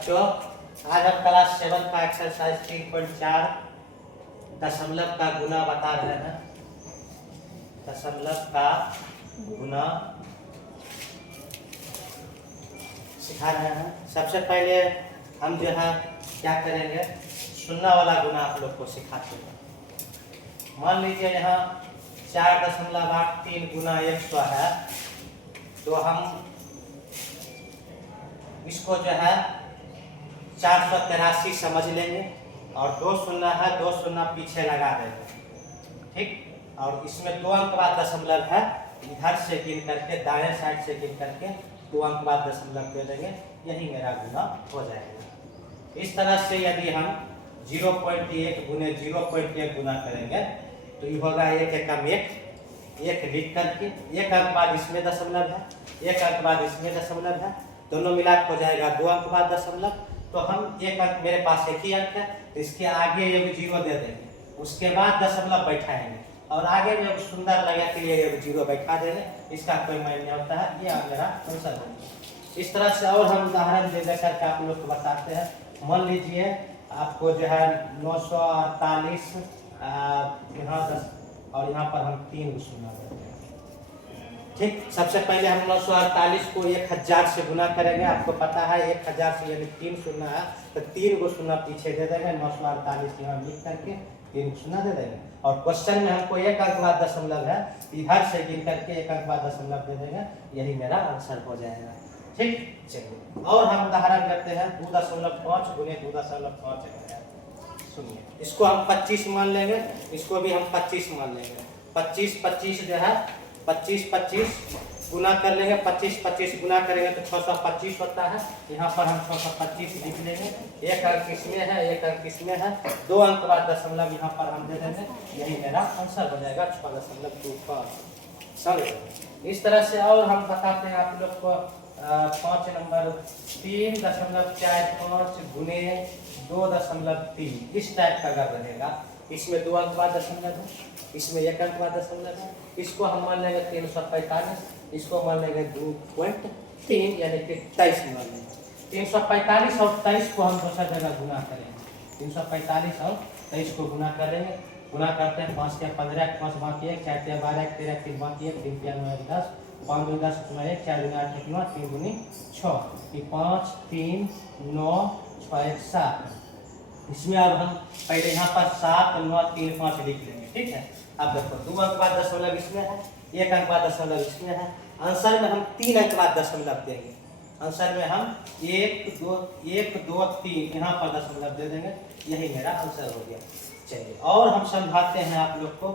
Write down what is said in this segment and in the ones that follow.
तो आज हम क्लास 7 का एक्सरसाइज 3.4 दशमलव का गुना बता रहे हैं। दशमलव का गुना सिखा रहे हैं। सबसे पहले हम जो है क्या करेंगे, शून्य वाला गुना आप लोग को सिखाते हैं। मान लीजिए यहाँ 4.83 गुना 100 है, तो हम इसको जो है 483 समझ लेंगे और 2 शून्य है, 2 शून्य पीछे लगा देंगे, ठीक। और इसमें 2 अंक बाद दशमलव है, इधर से गिन करके दाएं साइड से गिन करके 2 अंक बाद दशमलव दे देंगे, यही मेरा गुना हो जाएगा। इस तरह से यदि हम 0.1 गुने 0.1 गुना करेंगे तो ये होगा 1 एकम 1 लिख करके 1 अंक बाद इसमें दशमलव है, 1 अंक बाद इसमें दशमलव है, दोनों मिलाकर हो जाएगा 2 अंक बाद दशमलव। तो हम 1 अंक, मेरे पास एक ही अंक है, इसके आगे एक 0 दे देंगे, उसके बाद दशमलव बैठाएंगे और आगे में सुंदर लगे के लिए एक 0 बैठा देंगे। इसका कोई मायने होता है, ये मेरा आंसर है। इस तरह से और हम उदाहरण दे देकर के आप लोग को बताते हैं। मान लीजिए आपको जो है 948 यहाँ 10 और यहाँ पर हम 3 शून्य देते हैं, ठीक। सबसे पहले हम 948 को 1000 से गुना करेंगे। आपको पता है 1000 से यदि 3 शून्य है तो 3 गो शून्य पीछे दे देंगे, 948 यहाँ लिख करके 3 शून्य दे देंगे। और क्वेश्चन में हमको 1 अंक बाद दशमलव है, इधर से गिन करके 1 अंक बाद दशमलव दे देंगे, यही मेरा आंसर हो जाएगा, ठीक। चलिए और हम उदाहरण करते हैं 2.5 गुने 2.5 है। सुनिए, इसको हम 25 मान लेंगे, इसको भी हम 25 मान लेंगे। 25 जो है 25 गुना कर लेंगे, 25 गुना करेंगे तो 625 होता है। यहाँ पर हम 625 लिख लेंगे, 1 अंक इसमें है, 1 अंक इसमें है, 2 अंक बाद दशमलव यहाँ पर हम दे देंगे, यही मेरा आंसर हो जाएगा 6.25। समझ। इस तरह से और हम बताते हैं आप लोग को 5 नंबर 3.45 गुने 2.3, इस टाइप का अगर रहेगा, इसमें 2 अंक बाद दशमलव है, इसमें 1 अंक बाद दशमलव है। इसको हम मान लेंगे 345, इसको मान लेंगे 2.3 यानी कि 23 मान लेंगे। 345 और 23 को हम दूसरा जगह गुना करेंगे। 345 और 23 को गुना करेंगे, गुना करते हैं 5 के 15, 5 बाकी 1, 4 के 12, 13 3 बाकी 1, 3 के 9 10, 5 2 10 1, 4 2 8 9, 3 दूनी 6, 5 3 9 6 1 7। इसमें अब हम पहले यहाँ पर 7 9 3 5 लिख लेंगे, ठीक है। अब देखो 2 अंक बाद दशमलव इसमें है, 1 अंक बाद दशमलव इसमें है। आंसर में हम 3 अंक बाद दशमलव देंगे। आंसर में हम 1 2 3 यहाँ पर दशमलव दे देंगे, यही मेरा आंसर हो गया। चलिए और हम समझाते हैं आप लोग को।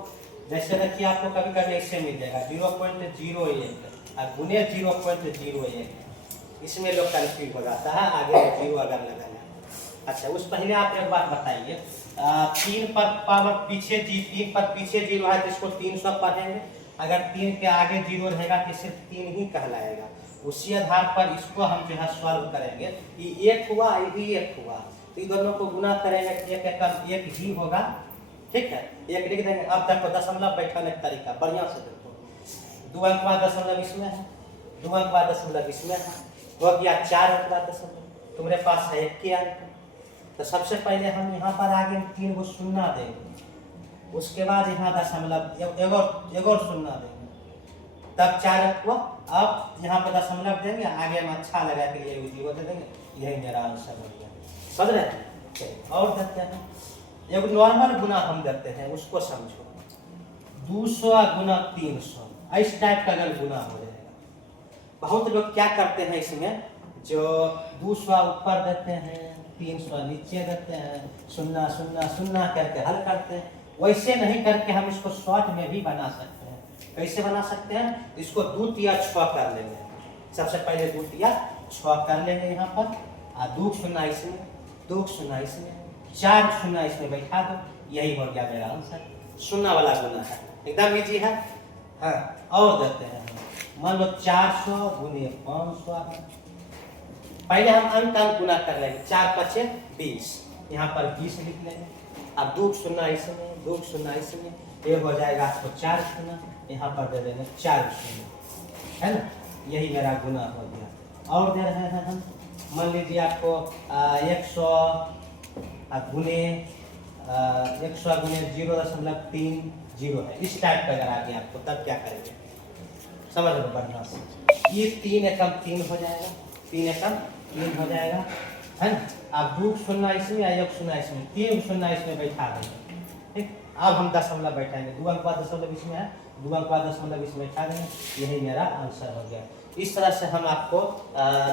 जैसे देखिए आपको कभी कभी ऐसे मिल जाएगा 0.01 और गुने 0.01, इसमें लोग कंफ्यूज हो जाता है, आगे 0 अगर लगाना। अच्छा, उस पहले आप एक बात बताइए, 3 पर पीछे 0 है तो इसको 300 पढ़ेंगे। अगर 3 के आगे 0 रहेगा तो सिर्फ 3 ही कहलाएगा। उसी आधार पर इसको हम जो है सॉल्व करेंगे। ये 1 हुआ, ये भी 1 हुआ, तो इन दोनों को गुना करेंगे, 1 एकम 1 ही होगा, ठीक है। 1 लिख देंगे। अब देखो दशमलव बैठाने का तरीका बढ़िया से देखो। 2 अंक बाद दशमलव इसमें है, 2 अंक बाद दशमलव इसमें है, हो गया 4 अंक बाद दशमलव। तुम्हारे पास है 1 अंक, तो सबसे पहले हम यहाँ पर आगे 3 गो शून्य देंगे, उसके बाद यहाँ दशमलव एगो शून्य देंगे, तब 4 अंक हुआ। अब यहाँ पर दशमलव देंगे, आगे में अच्छा लगा के लिए 0 दे देंगे, यही मेरा आंसर हो गया। समझ रहे हैं। चलिए और देते हैं, एक नॉर्मल गुना हम देते हैं, उसको समझो। 200 गुना 300, इस टाइप का अगर गुना हो जाएगा। बहुत लोग क्या करते हैं इसमें, जो 200 ऊपर देते हैं, 300 नीचे देते हैं, 0 0 0 करके हल करते हैं। वैसे नहीं करके हम इसको शॉर्ट में भी बना सकते हैं। कैसे बना सकते हैं, इसको 2 तिया 6 कर लेंगे। सबसे पहले 2 तिया 6 कर लेंगे यहाँ पर, और 2 शून्य इसमें, 2 शून्य इसमें, 4 शून्य इसमें बैठा दो, यही हो गया मेरा आंसर। शून्य वाला गुना है, एकदम इजी है। हाँ, और देते हैं, मान लो 400 गुने 500 है। पहले हम अंक गुना कर लेंगे, 4 5 20, यहाँ पर 20 लिख लेंगे। अब 2 शून्य इसमें, 2 शून्य इसमें, ये हो जाएगा आपको 4 शून्य, यहाँ पर दे देंगे 4 शून्य, है ना। यही मेरा गुना हो गया। और दे रहे हैं हम मान लीजिए आपको 100 गुने 100 गुने 0.30 है, इस टाइप का अगर आ गया आपको तब क्या करेंगे, समझ लो बढ़िया से। ये 3 एकम 3 हो जाएगा, 3 एकम 3 हो जाएगा, है ना। आप 2 शून्य इसमें या 1 शून्य इसमें, 3 शून्य इसमें बैठा देंगे, ठीक। अब हम दशमलव बैठाएंगे, 2 अंक बाद दशमलव इसमें है, 2 अंक बाद दशमलव इसमें बैठा देंगे, यही मेरा आंसर हो गया। इस तरह से हम आपको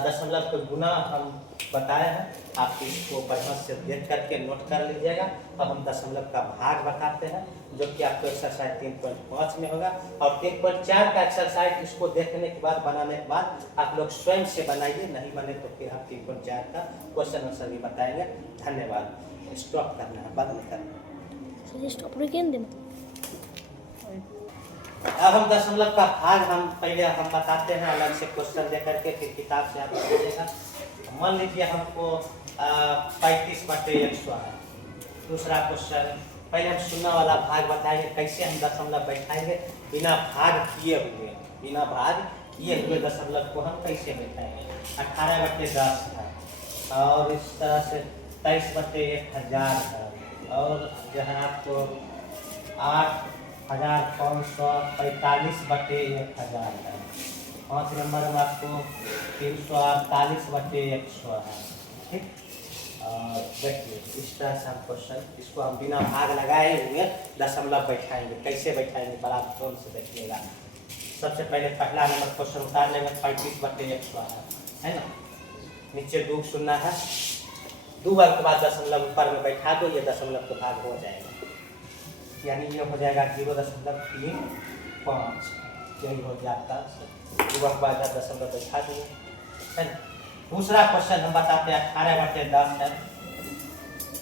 दशमलव के गुना हम बताए हैं, आप इसको बढ़िया से देख करके नोट कर लीजिएगा। अब हम दशमलव का भाग बताते हैं, जो कि आपको एक्सरसाइज 3.5 में होगा। और 3.4 का एक्सरसाइज इसको देखने के बाद, बनाने के बाद आप लोग स्वयं से बनाइए, नहीं बने तो फिर आप 3.4 का क्वेश्चन आंसर भी बताएंगे। धन्यवाद। स्टॉप करना है, बाद में करना है। स्टॉप देना। अब हम दशमलव का भाग हम पहले हम बताते हैं अलग से क्वेश्चन दे करके, फिर किताब से आप बताइएगा। मान लीजिए हमको 35/100 है, दूसरा क्वेश्चन। पहले हम शून्य वाला भाग बताएंगे, कैसे हम दशमलव बैठाएंगे बिना भाग किए हुए, बिना भाग किए हुए दशमलव को हम कैसे बैठाएंगे। 18/10 है, और इस तरह से 23/1000 है, और जहाँ आपको 8,545/1000 है। 5 नंबर में आपको 348/100 है, ठीक। और देखिए इस तरह से हम क्वेश्चन, इसको हम बिना भाग लगाए हुए दशमलव बैठाएंगे, कैसे बैठाएंगे बड़ा ध्यान से देखिएगा। सबसे पहले पहला नंबर क्वेश्चन उतार लेंगे, 35/100 है ना। नीचे 2 शून्य है, 2 अंक के बाद दशमलव ऊपर में बैठा दो, ये दशमलव का भाग हो जाएगा, यानी ये हो जाएगा 0.35, यही हो जाता है। 2 अंक बाद दशमलव बैठा दिए, है ना। दूसरा क्वेश्चन हम बताते हैं, 18/10 है।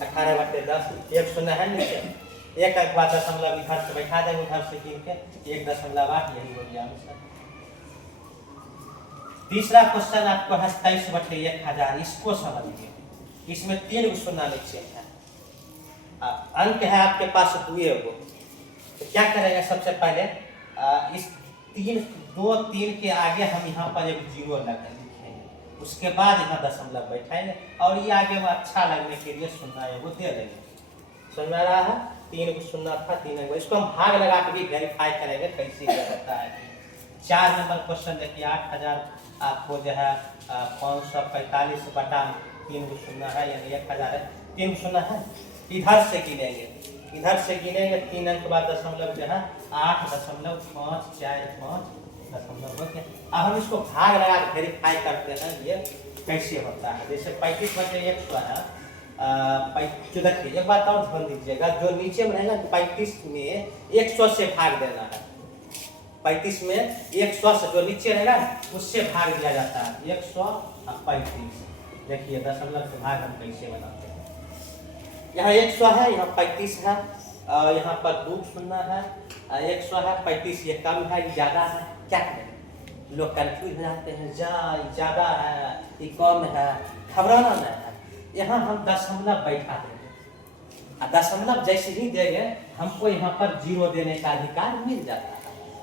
18/10 1 शून्य है नीचे, 1 अंक बाद दशमलव इधर से बैठा देंगे, उधर से गिन के 1.8, यही हो गया आंसर। तीसरा क्वेश्चन आपको है 23/1000, इसको समझिए। इसमें 3 शून्य नीचे है, अंक है आपके पास 2 गो, तो क्या करेंगे, सबसे पहले इस 3 के आगे हम यहाँ पर एक 0 लिखेंगे, उसके बाद यहाँ दशमलव बैठाएंगे, और ये आगे वो अच्छा लगने के लिए शून्य एगो दे देंगे। समझ में आ रहा है, 3 शून्य था, 3 एगो, इसको हम भाग लगा के भी वेरीफाई करेंगे कैसे होता है। 4 नंबर क्वेश्चन देखिए, 8000 आपको जो है 545/3 शून्य है, यानी 1000 है, 3 शून्य है। इधर से गिनेंगे, 3 अंक के बाद दशमलव जो है 8.545 दशमलव हो गया। अब हम इसको भाग लगा के वेरीफाई करते हैं ये कैसे होता है। जैसे 35/100 है, जो देखिए एक बात और ध्यान दीजिएगा, जो नीचे में रहेगा 35 में 100 से भाग देना है, 35 में 100 से जो नीचे रहेगा उससे भाग दिया जाता है, 100 और 35। देखिए दशमलव के भाग हम कैसे बनाते हैं। यहाँ 100 है, यहाँ 35 है, और यहाँ पर 2 शून्य है, 100 है, 35 ये कम है, ये ज़्यादा है, क्या करें। लोग कंफ्यूज हो जाते हैं, ज़्यादा है ये कम है, घबराना नहीं है। यहाँ हम दशमलव बैठा देंगे, और दशमलव जैसे ही देंगे हमको यहाँ पर 0 देने का अधिकार मिल जाता है।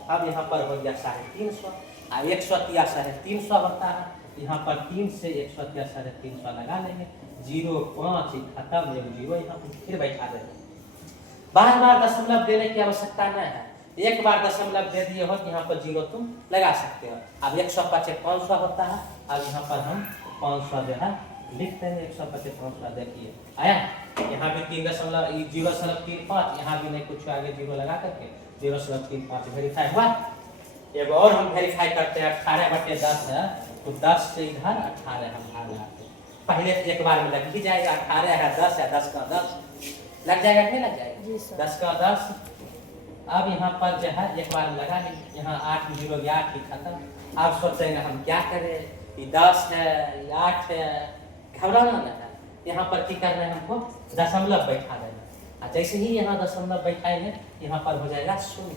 अब यहाँ पर हो गया 350, और 100 या 350 होता है, यहाँ पर 3 से 100 या 350 लगा लेंगे, 0.5 खत्म, 1 0 यहाँ पर फिर बैठा देंगे। बार बार दशमलव देने की आवश्यकता नहीं है, एक बार दशमलव दे दिए हो तो यहाँ पर 0 तुम लगा सकते हो। अब 125 500 होता है, अब यहाँ पर हम 500 जो है लिख देंगे, 125 500 देखिए आया। यहाँ भी 0.35, यहाँ भी नहीं कुछ आगे 0 लगा करके 0.35 वेरीफाई हुआ। एक और हम वेरीफाई करते हैं, 18/10 है, तो 10 से इधर 18 हम भाग लगाते हैं, पहले एक बार में लग ही जाएगा। 18 है 10 है, 10 का 10 लग जाएगा, नहीं लग जाएगा, 10 का 10। अब यहाँ पर जो है एक बार लगा लेंगे, यहाँ 8 0 8 ही खत्म। अब सोचेंगे हम क्या करें, ये 10 है, ये 8 है, घबराना नहीं है। यहाँ पर क्या करना है, हमको दशमलव बैठा देना, और जैसे ही यहाँ दशमलव बैठाएंगे यहाँ पर हो जाएगा 0।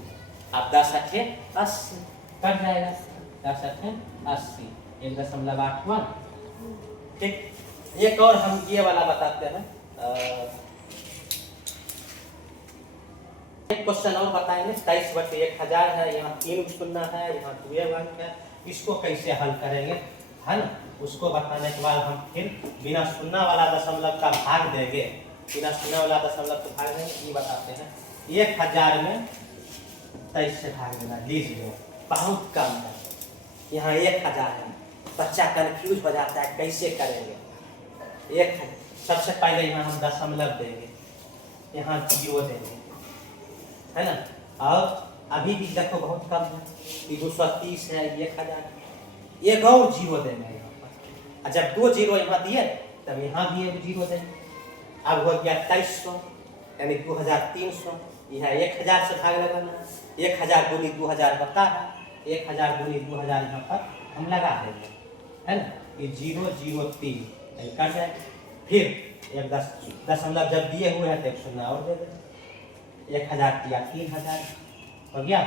अब 10 8 80 कट जाएगा, 10 8 80, 1.81, ठीक। एक और हम ये वाला बताते हैं, एक क्वेश्चन और बताएंगे। 23/1000 है, यहाँ 3 शून्य है, यहाँ 2 अंक है, इसको कैसे हल करेंगे है ना, उसको बताने के बाद हम फिर बिना सुन्ना वाला दशमलव का भाग देंगे। बिना सुन्ना वाला दशमलव को भाग देंगे, ये बताते हैं 1000 में 23 से भाग देना। लीजिए बहुत कम है, यहाँ 1000 है, बच्चा कन्फ्यूज हो जाता है कैसे करेंगे। 1000 सबसे पहले यहाँ हम दशमलव देंगे, यहाँ 0 देंगे, है ना। और अभी भी देखो बहुत कम है, 230 है, 1000, एक और 0 देंगे यहाँ पर। और जब 2 0 यहाँ दिए तब यहाँ भी एक 0 देंगे। अब हो गया 2300 यानी 2300। यह 1000 से भाग लगाना है, 1000 गुनी 2000 होता है, 1000 गुनी 2000 यहाँ पर हम लगा देंगे, है ना। ये 0 0 3 कट जाएगा। फिर एक दशमलव जब दिए हुए हैं तो एक शून्य और दे देंगे, 1000 दिया 3000 हो गया।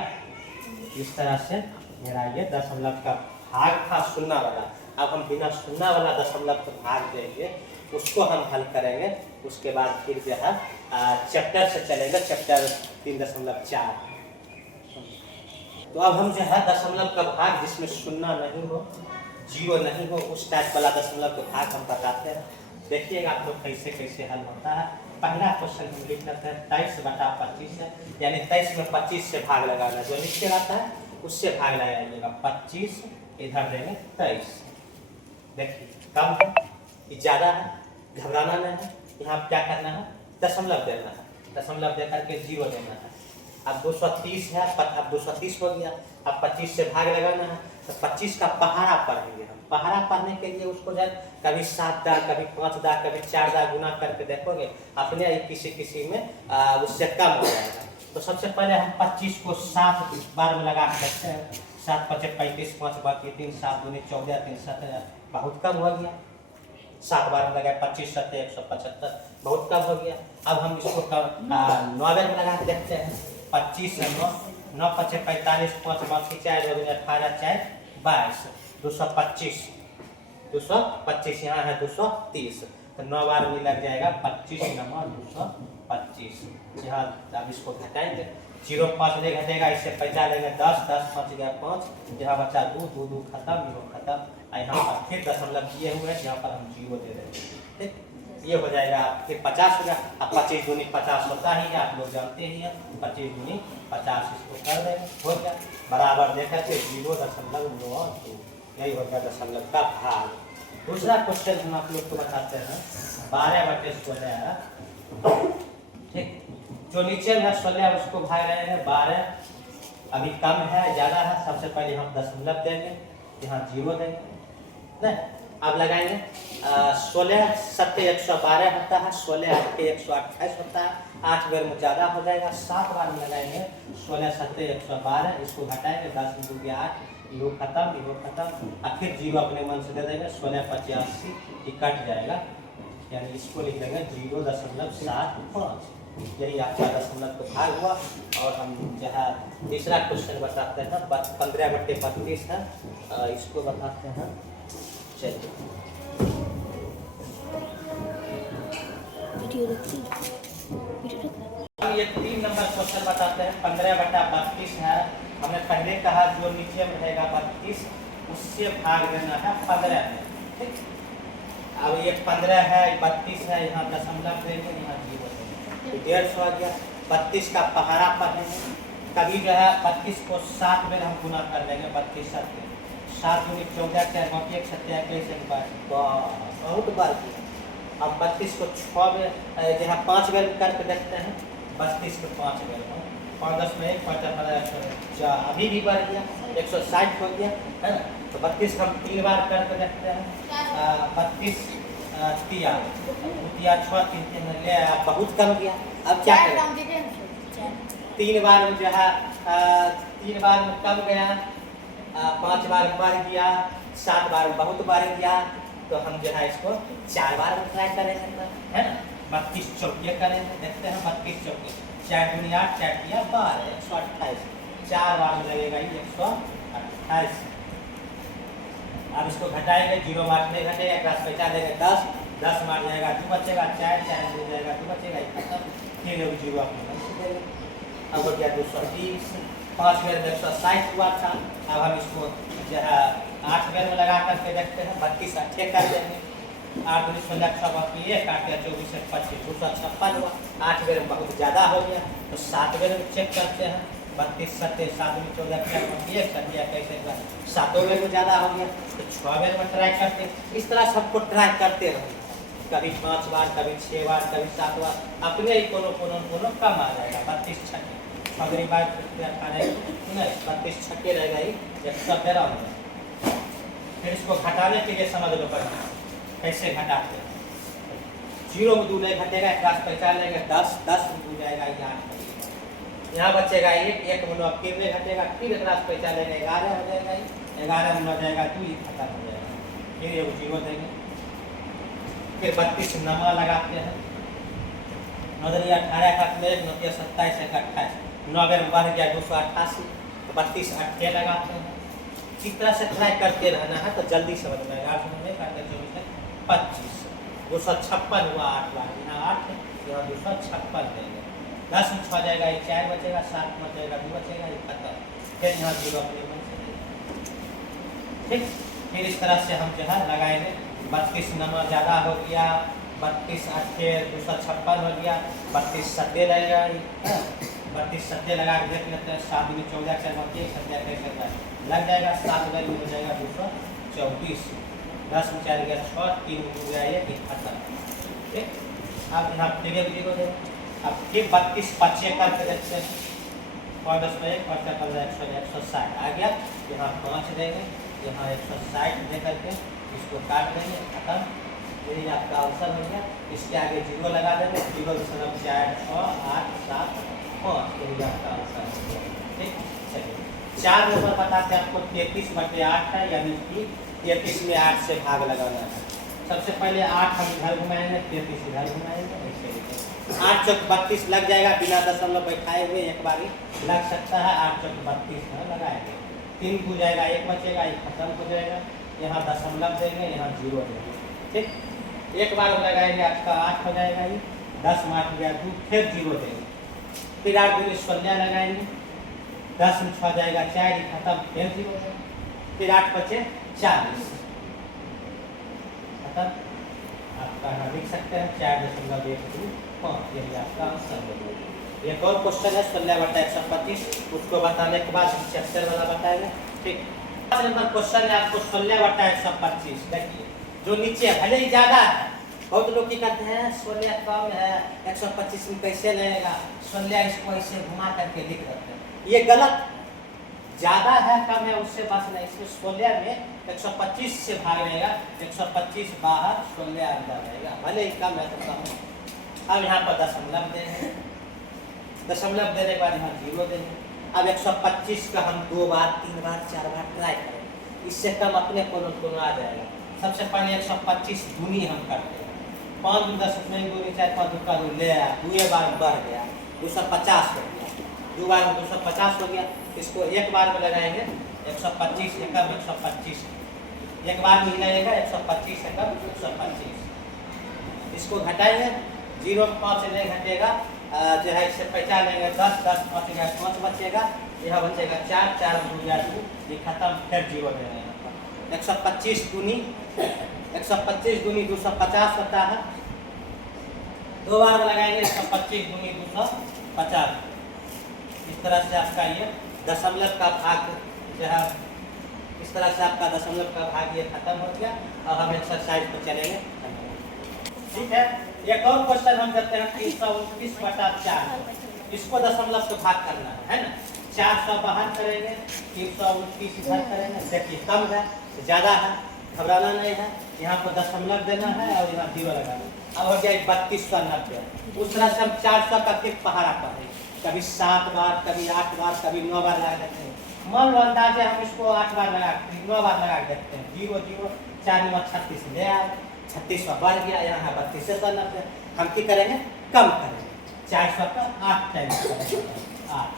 इस तरह से मेरा ये दशमलव का भाग था सुन्ना वाला। अब हम बिना सुन्ना वाला दशमलव को भाग देंगे, उसको हम हल करेंगे। उसके बाद फिर जो है चैप्टर से चलेगा, चैप्टर 3.4। तो अब हम जो है दशमलव का भाग जिसमें सुन्ना नहीं हो, 0 नहीं हो, उस टाइप वाला दशमलव का भाग हम बताते हैं। देखिएगा आप लोग कैसे कैसे हल होता है। पहला क्वेश्चन हम लिख लेते हैं 23/25 है, यानी 23 में 25 से भाग लगाना, जो नीचे रहता है उससे भाग लगाइएगा। 25 इधर देंगे 23। देखिए कम है, ये ज़्यादा है, घबराना नहीं है। यहाँ क्या करना है, दशमलव देना है, दशमलव दे करके 0 देना है। अब 230 है, अब 230 हो गया, अब 25 से भाग लगाना है, तो 25 का पहाड़ा पढ़ेंगे हम। पहाड़ा पढ़ने के लिए उसको जब कभी 7 दाग, कभी 5 दाग, कभी 4 दाग गुना करके देखोगे, अपने किसी किसी में उससे कम हो जाएगा। तो सबसे पहले हम 25 को 7 बार में लगा सकते हैं। 7 5 35, 5 बाकी 3, 7 दूनी 14, 3 7, बहुत कम हो गया। 7 बार में लगाए 25 7 175, बहुत कम हो गया। अब हम इसको 9 बार में लगा के देखते हैं। 25 से 9, 9 5 45, 5 बाकी 4 18 4 22, 225, 225 यहाँ है 230, तो 9 बार में लग जाएगा 25 9 225। यहाँ अब इसको घटाएंगे, 0 5 ले घटेगा, इससे पैसा लेंगे 10, 10 5 गया 5, यहाँ बचा 2, 2 2 खत्म, 0 खत्म। यहाँ पर फिर दशमलव दिए हुए हैं, यहाँ पर हम 0 दे देंगे। ठीक, ये हो जाएगा फिर 50 होगा। अब 25 दूनी 50 होता ही है, आप लोग जानते ही हैं। 25 दूनी 50 इसको कर देंगे, हो गया बराबर देकर के 0.92। यही हो गया दशमलव का भाग। दूसरा क्वेश्चन हम आप लोग को बताते हैं 12/16। ठीक, जो नीचे में 16 उसको भाग रहे हैं 12, अभी कम है ज़्यादा है। सबसे पहले हम दशमलव देंगे, यहाँ 0 देंगे नहीं। अब लगाएंगे 16 7 112 होता है, 16 8 128 होता है, 8 बार में ज़्यादा हो जाएगा। 7 बार में लगाएंगे 16 7 112, इसको घटाएंगे 10 में 2 गया 8, यो खत्म, यो खत्म। और फिर 0 अपने मन से दे देंगे, 16 85 ये कट जाएगा, यानी इसको लिख देंगे 0.75। यही आपका दशमलव का भाग हुआ। और हम जो है तीसरा क्वेश्चन बताते हैं 15/32 है, इसको बताते हैं। चलिए ये 3 नंबर क्वेश्चन बताते हैं। 15/32 है। हमने पहले कहा जो नीचे में रहेगा 32 उससे भाग देना है 15 में। ठीक, अब ये 15 है, 32 है, यहाँ दशमलव देंगे, यहाँ 0 देंगे, 150 आ गया। 32 का पहाड़ा पढ़ेंगे, कभी जो है 32 को 7 में हम गुना कर लेंगे। 32 7 7 दूनी 14 4 बाकी 1 7 21 बहुत बार किया। अब 32 को 6 में जो है 5 बार करके देखते हैं। 32 को 5 बार 5 10 में 1 5 18 अभी भी बढ़ गया, 160 हो गया, है ना। तो 32 हम 3 बार करके देखते हैं। 32 तिया 6 3 3 ले, बहुत कम गया। अब क्या करें, 3 बार में जो है 3 बार में कम गया, 5 बार बढ़ गया, 7 बार में बहुत बढ़ गया। तो हम जो है इसको 4 बार में ट्राई करेंगे, है ना। 32 चौकिया करेंगे, देखते हैं 32 चौकी 4 दूनी 8 4 तिया 12 128, 4 बार में लगेगा 128। अब इसको घटाएंगे, 0 मार्क नहीं घटेगा, एक पैसा देंगे 10, 10 मार जाएगा 2 बचेगा, 4 4 हो जाएगा 2 बचेगा, खत्म। फिर 0 अपने देंगे। अब हो गया 230, 5 बार में 160 हुआ था। अब हम इसको जो है 8 बेर में लगा करके देखते हैं, 32 8 कर देंगे, 8 दूनी 16 6 बाकी 1 काट दिया, 24 से 25 256 हुआ। 8 बेर में बहुत ज़्यादा हो गया, तो 7 बेर में चेक करते हैं, 32 7 7 दूनी 14 4 बाकी 1 कर दिया, कैसे हुआ 7 बेर में ज़्यादा हो गया, तो 6 बेर में ट्राई करते हैं। इस तरह सबको ट्राई करते रहो, कभी 5 बार, कभी 6 बार, कभी 7 बार, अपने ही कोनो कम आ जाएगा। 32 छक्के अगली बार नहीं, 32 छक्के रहेगा ही 113 हो जाएगा। फिर इसको घटाने के लिए समझ लो करना कैसे घटाते हैं। 0 में 2 नहीं घटेगा, 1 पहचान लेंगे 10 10 में 2 जाएगा 8, यहाँ बचेगा 1 में 9 फिर नहीं घटेगा, फिर 1 पहचान लेंगे 11 हो जाएगा, 11 में 9 जाएगा 2, ये खत्म हो जाएगा, फिर ये 0 देंगे। फिर 32 नमा लगाते हैं, 9 18 का 9 27 1 28, 9 बेर बढ़ गया 288, तो 32 8 लगाते हैं। इस तरह से ट्राई करते रहना है, तो जल्दी समझ में आएगा। 8 में काटते 24 256 हुआ, 8 बार यहाँ 8 है, यहाँ 256 देंगे, 10 में 6 जाएगा, ये 4 बचेगा, 7 में जाएगा 2 बचेगा, ये खत्म, फिर यहाँ 0 अपने मन से देंगे। ठीक, फिर इस तरह से हम जो है लगाएंगे। 32 नमा ज़्यादा हो गया, 32 8 256 हो गया, 32 7 लगेगा, 32 7 लगा के देख लेते हैं, 7 में 14 4 1 7 कैसे लग जाएगा, 7 बेर में हो जाएगा 224, 10 में 4 गया 6, 3 में 2 गया 1 खत्म। ठीक, अब यहाँ फिर 0 देगा, अब फिर 32 5 करके देखते हैं, 5 10 में 1 5 15 160 आ गया, यहाँ 5 देंगे, यहाँ 160 दे करके इसको काट देंगे, खत्म, यही आपका आंसर हो गया। इसके आगे 0 लगा देंगे, 0.4 6 8 7 5, यही आपका आंसर हो गया। ठीक, चलिए 4 नंबर बताते हैं आपको, 33/8 है, यानी कि 33 में 8 से भाग लगाना है। सबसे पहले 8 हम इधर घुमाएंगे, 33 इधर घुमाएंगे, ऐसे 8 चौक 32 लग जाएगा, बिना दशमलव बैठाए हुए एक बार ही लग सकता है। 8 चौक 32 में लगाएंगे, 3 हो जाएगा, 1 बचेगा, ये खत्म हो जाएगा, यहाँ दशमलव देंगे, यहाँ 0 देंगे। ठीक, एक बार लगाएंगे, आपका 8 हो जाएगा, ये 10 में 8 गया 2, फिर 0 देंगे, फिर 8 दूनी 16 लगाएंगे, 10 में 6 जाएगा 4, ये खत्म, फिर 0 देंगे, फिर 8 बचे 40 खत्म। आपका यहाँ लिख सकते हैं 4.125, यही आपका आंसर है। एक और क्वेश्चन है 16/125, उसको बताने के बाद 76 वाला बताएंगे। ठीक, 5 नंबर क्वेश्चन है आपको 16/125। देखिए जो नीचे भले ही ज़्यादा है, बहुत लोग क्या करते हैं 16 कम है 125 में कैसे लगेगा, 16 इसको ऐसे घुमा करके लिख देते हैं, ये गलत। ज़्यादा है कम है उससे बस नहीं, इसमें 16 में 125 से भाग रहेगा, 125 बाहर 16 अंदर रहेगा, भले ही कम है तो कम है। अब यहाँ पर दशमलव देंगे, दशमलव देने के बाद यहाँ 0 देंगे। अब 125 का हम 2 बार 3 बार 4 बार ट्राई करेंगे, इससे कम अपने कोनो आ जाएगा। सबसे पहले 125 दूनी हम करते हैं, 5 10 में दूनी 4 5 का 2 ले आया, 2 बार बढ़ गया 250 हो गया, 2 बार में 250 हो गया। इसको एक बार में लगाएंगे 125 एकम 125, एक बार में लगेगा 125 एकम 125। इसको घटाएंगे, 0 में 5 नहीं घटेगा, जो है इससे पहचान लेंगे 10 10 5 गया 5 बचेगा, यह बचेगा 4 4 में 2 गया 2, ये खत्म, फिर 0 देना है। 125 दूनी 125 दूनी 250 होता है, 2 बार में लगाएंगे 125 दूनी 250। इस तरह से आपका ये दशमलव का भाग जो है, इस तरह से आपका दशमलव का भाग ये खत्म हो गया। और हम एक्सरसाइज पर चलेंगे। ठीक है, एक और क्वेश्चन हम करते हैं 329/4, इसको दशमलव से भाग करना है ना। 400 बाहर करेंगे, 329 इधर करेंगे। देखिए कम है ज़्यादा है, घबराना नहीं है, यहाँ पर दशमलव देना है और यहाँ 0 लगाना। अब हो गया 3290। उस तरह से हम 400 का फिर पहाड़ा पढ़ेंगे, कभी 7 बार, कभी 8 बार, कभी 9 बार लगा देते हैं। मान लो अंदाजे हम इसको 8 बार लगा 9 बार लगा देखते हैं। 0 0 4 9 36 ले आए, 36 बढ़ गया, यहाँ 32 से 90। हम क्या करेंगे, कम करेंगे, 400 का 8 टाइम्स करेंगे, 8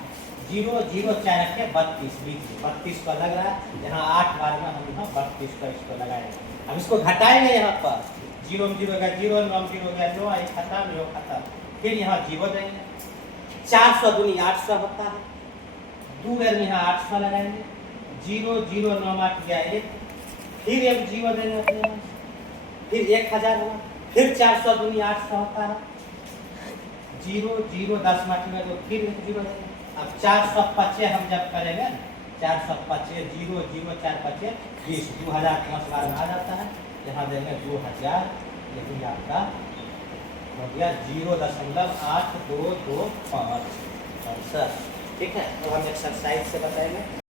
0 0 4 के 32 लीजिए, 32 का लग रहा है, यहाँ 8 बार में हम यहाँ 32 का इसको लगाएंगे। अब इसको घटाएंगे, यहाँ पर 0 में 0 का 0, 9 में 0 गया 9, ये खत्म, ये खत्म, फिर यहाँ 0 देंगे। 400 दूनी 800 होता है, 2 बार में यहाँ 800 लगाएंगे। 0 0 9 8 गया 1, फिर एक जीरो देंगे अपने यहाँ, फिर 1000 हुआ, फिर 400 दूनी 800 होता है, 0 0 10 माटी में तो फिर एक जीरो देंगे। अब 425 हम जब करेंगे, 425 0 0 4 5 20, 2000 10 बार में आ जाता है, यहाँ देंगे 2000, यही आपका हो गया 0.8225 आंसर। ठीक है, अब हम एक्सरसाइज से बताएंगे।